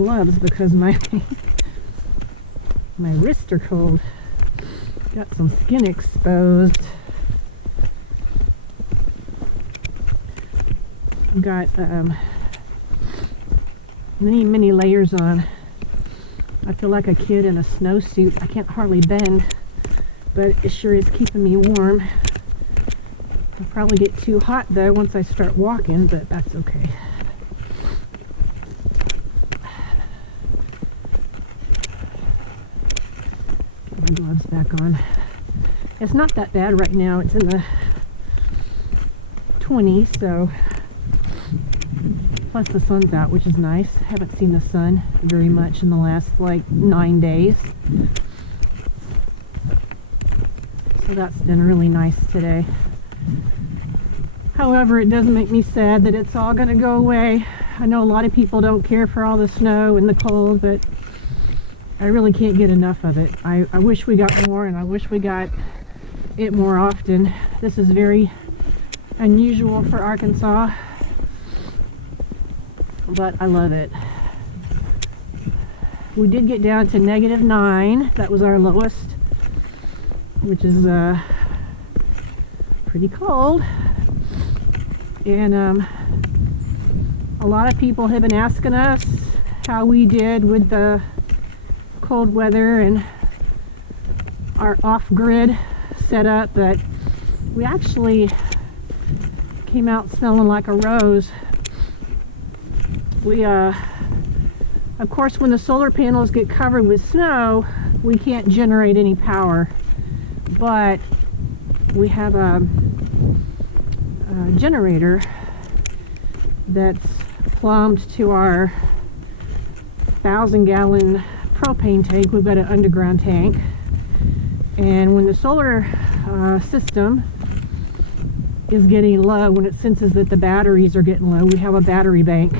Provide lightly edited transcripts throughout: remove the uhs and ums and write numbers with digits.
gloves because my my wrists are cold. Got some skin exposed. Got many layers on. I feel like a kid in a snowsuit. I can't hardly bend, but it sure is keeping me warm. I'll probably get too hot though once I start walking, but that's okay. Get my gloves back on. It's not that bad right now. It's in the 20s, so plus the sun's out, which is nice. Haven't seen the sun very much in the last like 9 days. So that's been really nice today. However, it does make me sad that it's all going to go away. I know a lot of people don't care for all the snow and the cold, but I really can't get enough of it. I wish we got more, and I wish we got it more often. This is very unusual for Arkansas, but I love it. We did get down to -9. That was our lowest, which is pretty cold. And a lot of people have been asking us how we did with the cold weather and our off-grid setup, but we actually came out smelling like a rose. We of course, when the solar panels get covered with snow, we can't generate any power, but we have a generator that's plumbed to our 1,000-gallon propane tank. We've got an underground tank, and when the solar system is getting low, when it senses that the batteries are getting low, we have a battery bank.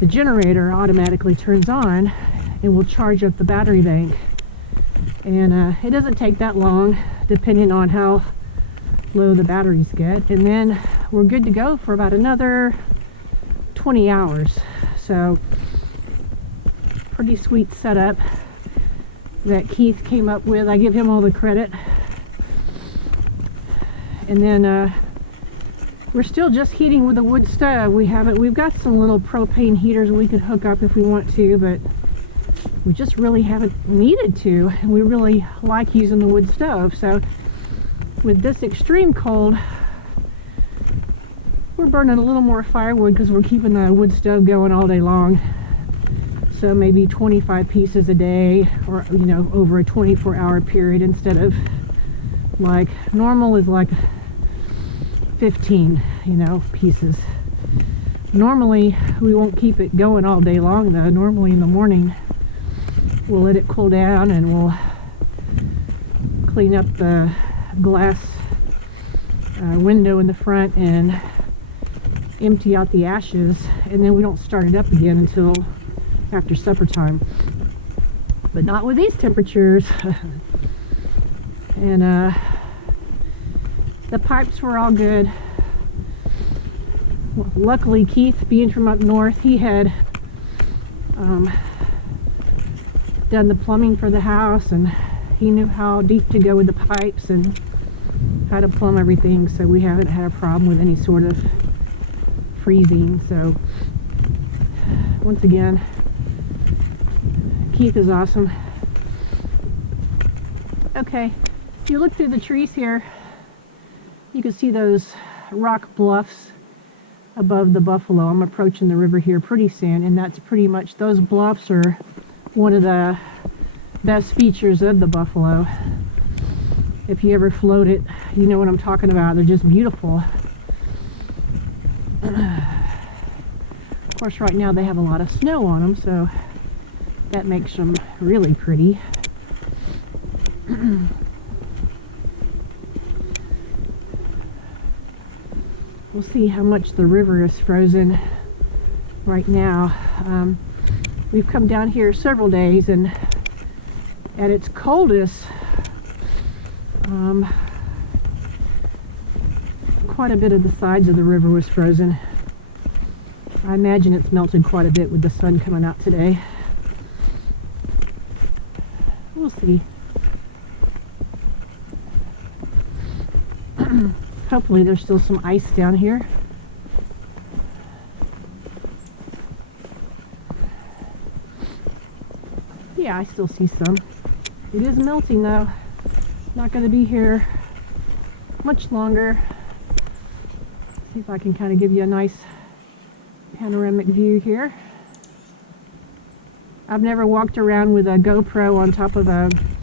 The generator automatically turns on and will charge up the battery bank, and it doesn't take that long depending on how low the batteries get, and then we're good to go for about another 20 hours. So pretty sweet setup that Keith came up with. I give him all the credit. And then we're still just heating with a wood stove. We've got some little propane heaters we could hook up if we want to, but we just really haven't needed to, and we really like using the wood stove. So with this extreme cold, we're burning a little more firewood because we're keeping the wood stove going all day long. So maybe 25 pieces a day, or you know, over a 24-hour period, instead of like normal is like 15, you know, pieces. Normally we won't keep it going all day long though. Normally in the morning we'll let it cool down and we'll clean up the glass window in the front and empty out the ashes, and then we don't start it up again until after supper time. But not with these temperatures. And the pipes were all good. Luckily, Keith, being from up north, he had done the plumbing for the house, and he knew how deep to go with the pipes and how to plumb everything, so we haven't had a problem with any sort of freezing. So once again, Keith is awesome. Okay, if you look through the trees here, you can see those rock bluffs above the buffalo. I'm approaching the river here pretty soon, and that's pretty much, those bluffs are one of the best features of the buffalo. If you ever float it, you know what I'm talking about. They're just beautiful. Of course, right now they have a lot of snow on them, so that makes them really pretty. We'll see how much the river is frozen right now. We've come down here several days, and at its coldest, quite a bit of the sides of the river was frozen. I imagine it's melted quite a bit with the sun coming out today. We'll see. Hopefully there's still some ice down here. Yeah, I still see some. It is melting though. Not going to be here much longer. See if I can kind of give you a nice panoramic view here. I've never walked around with a GoPro on top of a